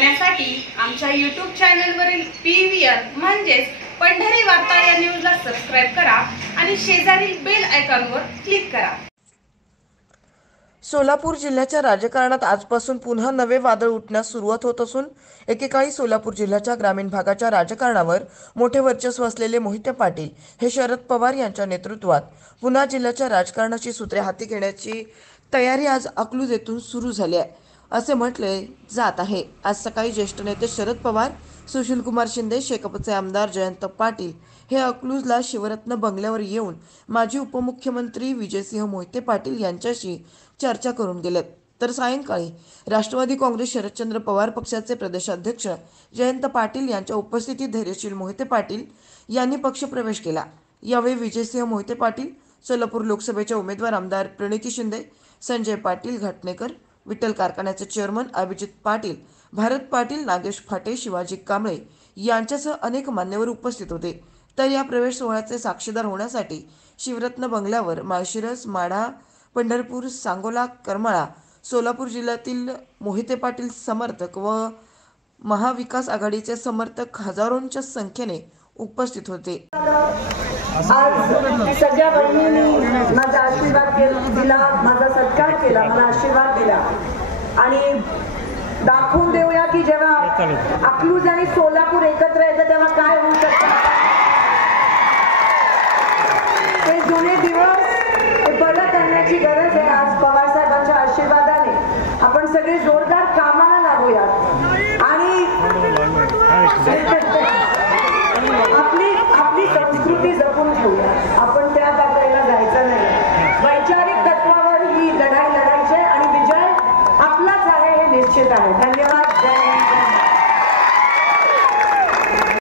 पाहण्यासाठी आमच्या YouTube चॅनलवरील PVR म्हणजेच पंढरी वार्ता या न्यूजला सबस्क्राइब करा आणि शेजारील बेल आयकॉनवर क्लिक करा। सोलापूर जिल्ह्याच्या राजकारणात आजपासून पुन्हा नवे वादळ उठण्यास सुरुवात होत असून एकेकाळी सोलापूर जिल्ह्याच्या ग्रामीण भागाच्या राजकारणावर मोठे वर्चस्व असलेले मोहिते पाटील हे शरद पवार यांच्या नेतृत्वात पुन्हा जिल्ह्याच्या राजकारणाची सूत्रे हाती घेण्याची तयारी आज अकलूज येथून सुरू झाली आहे असे म्हटले जात आहे। आज सकाळी ज्येष्ठ नेते शरद पवार, सुशीलकुमार शिंदे, शेकापचे आमदार जयंत पाटील हे अकलूजला शिवरत्न बंगल्यावर येऊन माजी उपमुख्यमंत्री विजयसिंह मोहिते पाटील यांच्याशी चर्चा करून गेलेत। तर सायंकाळी राष्ट्रवादी काँग्रेस शरदचंद्र पवार पक्षाचे प्रदेशाध्यक्ष जयंत पाटील यांच्या उपस्थितीत धैर्यशील मोहिते पाटील यांनी पक्षप्रवेश केला। यावेळी विजयसिंह मोहिते पाटील, सोलापूर लोकसभेचे उमेदवार आमदार प्रणिती शिंदे, संजय पाटील घाटणेकर, विठ्ठल कारखान्याचे चेअरमन अभिजित पाटील, भारत पाटील, नागेश फाटे, शिवाजी कांबळे यांच्यासह अनेक मान्यवर उपस्थित होते। तर या प्रवेश सोहळ्याचे साक्षीदार होण्यासाठी शिवरत्न बंगल्यावर माळशिरस, माढा, पंढरपूर, सांगोला, करमाळा, सोलापूर जिल्ह्यातील मोहिते पाटील समर्थक व महाविकास आघाडीचे समर्थक हजारोंच्या संख्येने उपस्थित होते। आज सगळ्या बहिणींनी माझा आशीर्वाद दिला, माझा सत्कार केला, मला आशीर्वाद दिला आणि दाखवून देऊया की जेव्हा अकलूज आणि सोलापूर एकत्र येतं तेव्हा काय होऊ शकतं। ते जुने दिवस परत आणण्याची गरज आहे। आज पवार साहेबांच्या आशीर्वादाने आपण सगळे जोरदार कामाला लागूयात आणि आपली संस्कृती जपून ठेवूया। आपण त्या पातळीला जायचं नाही। वैचारिक तत्वावर ही लढाई लढायची आणि विजय आपलाच आहे हे निश्चित आहे। धन्यवाद। जय हिंद।